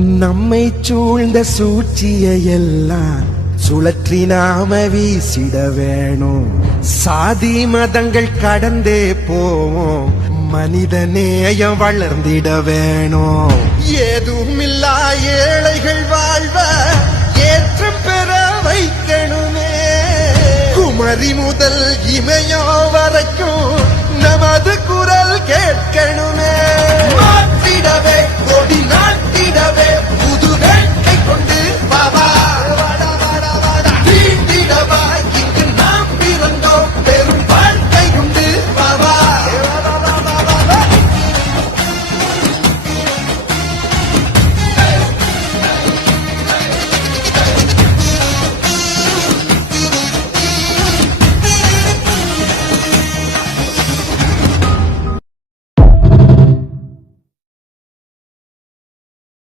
நம்மை சூழ்ந்த சூழ்ச்சியெல்லாம் சுழற்றி நாம வீசிட வேணும். சாதி மதங்கள் கடந்தே போவோம், மனித நேயம் வளர்ந்திட வேணும். ஏதுமில்லா ஏழைகள் வாழ்வ ஏற்றம் பெற வைக்கணுமே. குமரி முதல் இமயம் வரைக்கும் நமது குரல் கேட்கணுமே. மாற்றிடவே